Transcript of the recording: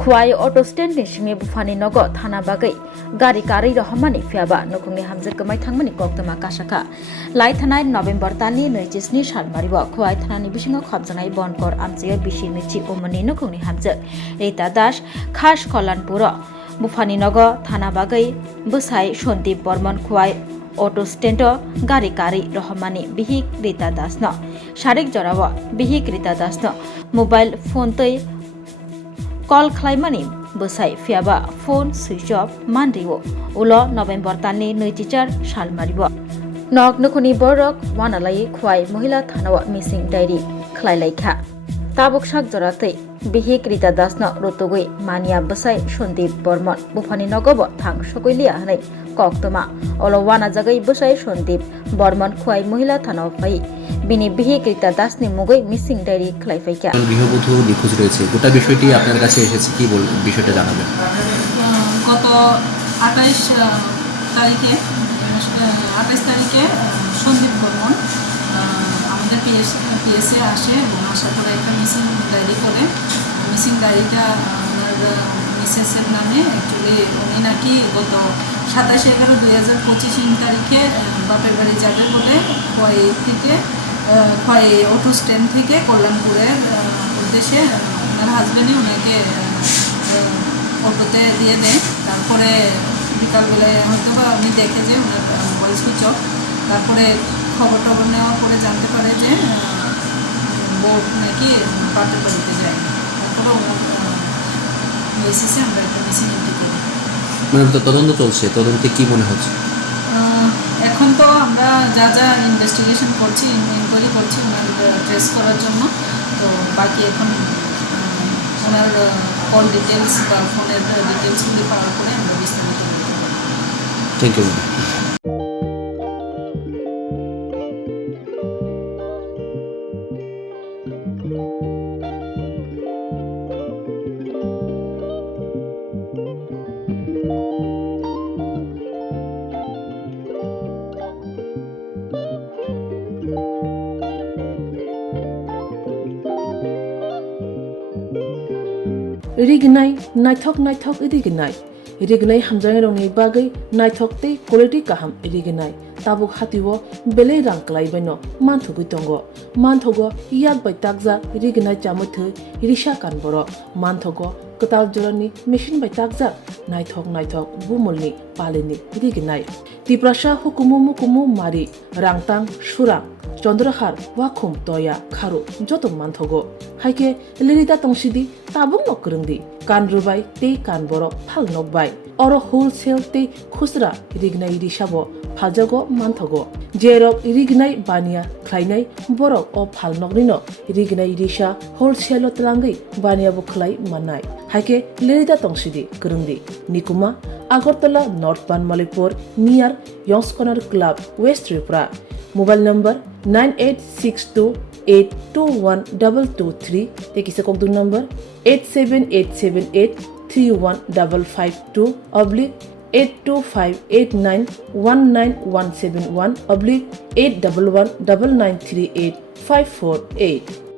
Khowai auto stand ni shimi Buphani Nogo Thana Bagwi gari kari Rahmani fiaba Nokhungni Hamjwk Kwmai thangmani koktoma kasaka lai thanai November tani 29 sal maribo Khowai thanani bisingo khobjangai bonkor amchiga bisi nichi umani Nokhungni Hamjwk Rita Das khas Kollanpuro Buphani Nogo Thana Bagwi bwsai Sandip Bormon Khowai auto stand gari kari Rahmani bihik Rita Das no sharik jorabo bihik Rita Das no mobile phone tei call Khowai bwsai fiaba phone switch off manribo ulo November tani 24 sal maribo nok nukhuni borok wanalai Khowai mohila thanao missing diary khlailai tabuk sak joratei bihik Rita Das no rotugui mania bwsai Sandip Bormon Buphani Nogobo thang sokoilia hanai koktoma olo wana jagai bwsai Sandip Bormon Khowai mohila thanao pai bini bihik Rita Das ni mugoi missing diary khlaifaika গৃহবধূ নিখোঁজ রয়েছে গোটা বিষয়টি আপনার কাছে এসেছে কি বিষয়টা জানাবেন গত 28 তারিখে সন্দীপ বর্মন আমাদের পিএসএ আসে এবং আসার পরে একটা মিসিং ডায়েরি করে মিসিং ডায়েরিটা ওনার মিসেসের নামে অ্যাকচুয়ালি উনি নাকি গত 27/11/2025 তারিখে বাপের বাড়ি যাবে বলে খোয়াই অটো স্ট্যান্ড থেকে কল্যাণপুরের উদ্দেশ্যে ওনার হাজব্যান্ডই ওনাকে অটোতে দিয়ে দেয় তারপরে বিকালবেলায় হয়তো বা উনি দেখে যে ওনার মোবাইল সুইচ অফ তারপরে খবর টবর নেওয়ার পরে জানতে পারে যে বউ নাকি বাপের বাড়িতে যায় তারপরে ওনার বেসিসে আমরা একটা মিসিং এন্ট্রি করি মানে তদন্ত চলছে তদন্তে কি মনে হচ্ছে এখন তো আমরা যা ইনভেস্টিগেশন করছি ইনকোয়ারি করছি ওনার ট্রেস করার জন্য তো বাকি এখন ওনার কল ডিটেলস বা ফোনের ডিটেলসগুলি পাওয়ার পরে আমরা বিস্তারিত বলতে পারবো thank you Rignai naithok irignai rignai hamjang rongni bagwi naithok tei quality kaham irignai tabuk hatiwo belai rang klaibaino manthugui tongo manthogo yak bai takja rignai chamuthai risa kanboro manthogo katal jorani machine bai takja naithok bumulni palini rignai tiprasha hukumu mari rangtang surang Chandrahar wakhum toya kharu joto manthogo haike lirita tongsidi tabung nokrungdi kan rubai te kan borok phal nokbai oro wholesale te khusra rignai risabo phajago manthogo jerok rignai bania khlainai borok o phal noknino rignai risa wholesale tlangai bania bo khlai manai haike lirita tongsidi krungdi nikuma Agartala North Banmalipur near Yongs Corner Club West Tripura mobile number 9862821223 tekisa kokdu number 87878315552 oblique 82589191171 oblique 8119938 548